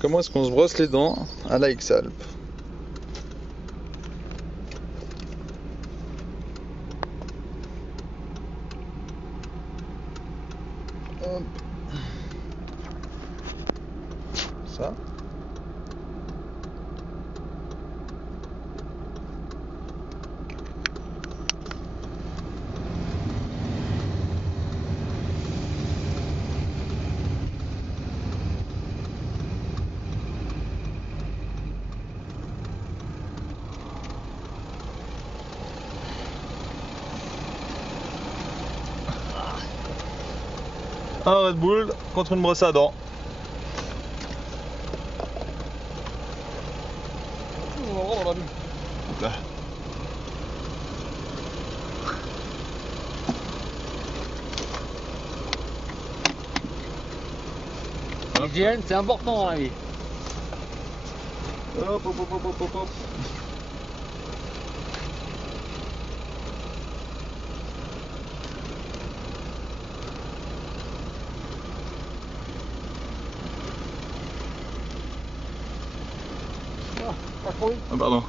Comment est-ce qu'on se brosse les dents à la Exalp? Hop. Ça. Un Red Bull contre une brosse à dents. Là. L'hygiène, c'est important dans la vie. Hop, hop, hop, hop, hop, hop. Pas trop vite. Ah, pardon.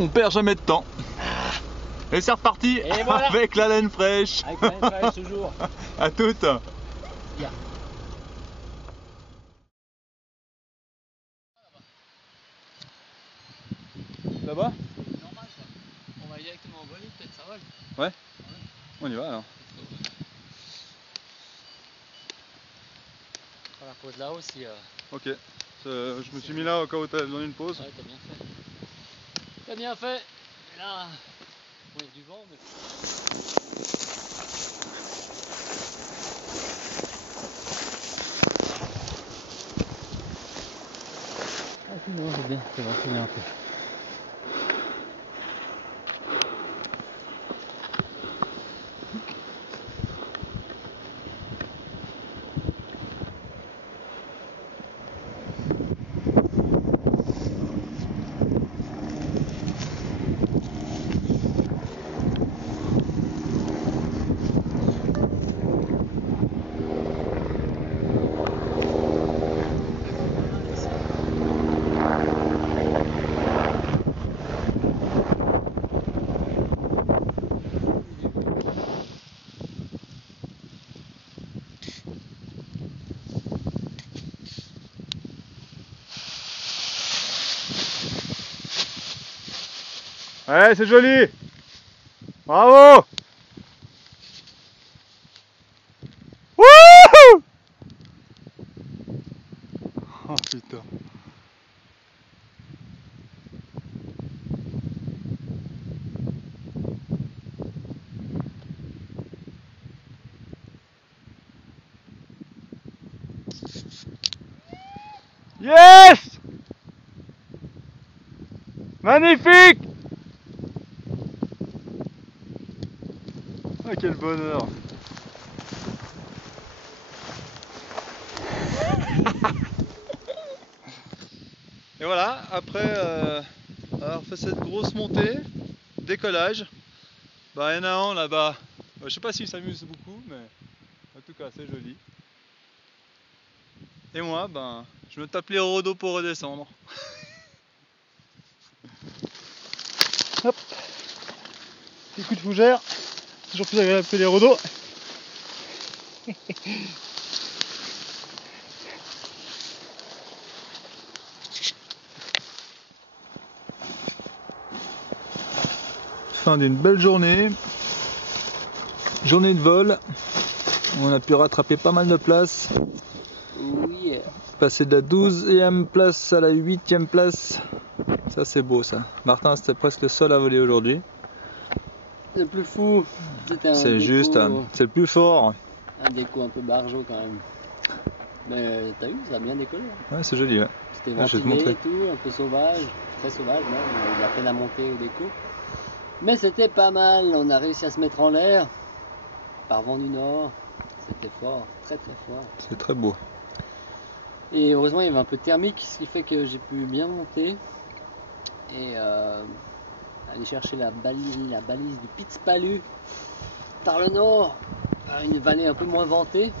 On perd jamais de temps. Et c'est reparti voilà. avec la laine fraîche. Avec la laine fraîche toujours. À toutes. Yeah. Là-bas? Normal ça. On va directement en Bolivie, peut-être ça vole. Ouais. On y va alors. On la pose là aussi. Ok. Je me suis mis là au cas où tu avais besoin d'une pause. Ouais, t'as bien fait. T'as bien fait. Et là, il y a du vent, mais... Ah si, non, c'est bien, c'est bon, un peu. Ouais, c'est joli. Bravo. Wouhou. Oh putain. Yes. Magnifique. Ah, quel bonheur. Et voilà, après avoir fait cette grosse montée, décollage, bah il y en a un là-bas, je sais pas s'il s'amuse beaucoup, mais en tout cas c'est joli. Et moi, ben, je me tape les rodos pour redescendre. Hop, petit coup de fougère, toujours plus agréable que les rodos. Fin d'une belle journée, journée de vol, on a pu rattraper pas mal de places, Oui. passer de la 12e place à la 8e place, ça c'est beau ça. Martin c'était presque le seul à voler aujourd'hui. Le plus fou, c'était un C'est déco, juste, c'est le plus fort. un déco un peu barjot quand même. Mais t'as vu, ça a bien décollé. Ouais, c'est joli, ouais. C'était Ah, je vais te ventilé montrer. et tout, un peu sauvage, très sauvage même. Il a peine à monter au déco. Mais c'était pas mal, on a réussi à se mettre en l'air par vent du nord. C'était fort, très très fort. C'est très beau. Et heureusement il y avait un peu de thermique, ce qui fait que j'ai pu bien monter et aller chercher la balise du Pitspalu par le nord, par une vallée un peu moins ventée.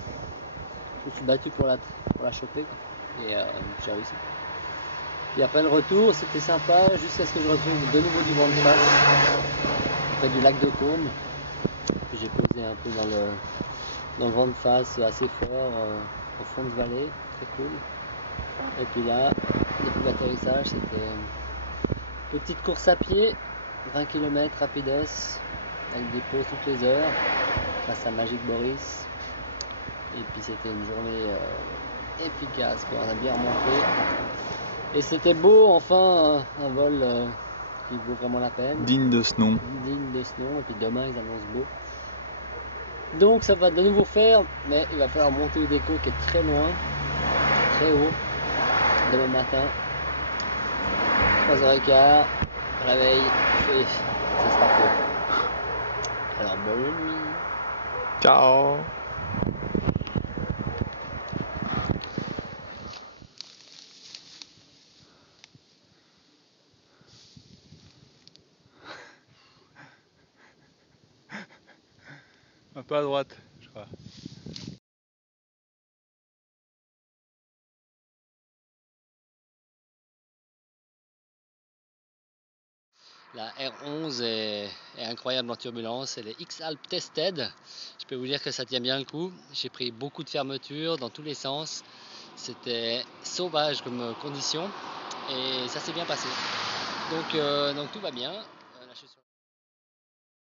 Je me suis battu pour la choper et j'ai réussi. Puis après le retour c'était sympa jusqu'à ce que je retrouve de nouveau du vent de face près du lac de Caume. Puis j'ai posé un peu dans le vent de face assez fort au fond de vallée, très cool. Et puis là, depuis l'atterrissage, c'était une petite course à pied, 20 km rapidos, avec des pauses toutes les heures, face à Magic Boris. Et puis c'était une journée efficace, quoi. On a bien remonté. Et c'était beau, enfin, un vol qui vaut vraiment la peine. Digne de ce nom. Digne de ce nom, et puis demain ils annoncent beau. Donc ça va de nouveau faire, mais il va falloir monter au déco qui est très loin, très haut, demain matin. 3h15, réveil, et ça sera fait. Alors bonne nuit. Ciao. Un peu à droite, je crois. La R11 est incroyable en turbulence, elle est X-Alp tested. Je peux vous dire que ça tient bien le coup. J'ai pris beaucoup de fermetures dans tous les sens. C'était sauvage comme condition et ça s'est bien passé. Donc tout va bien.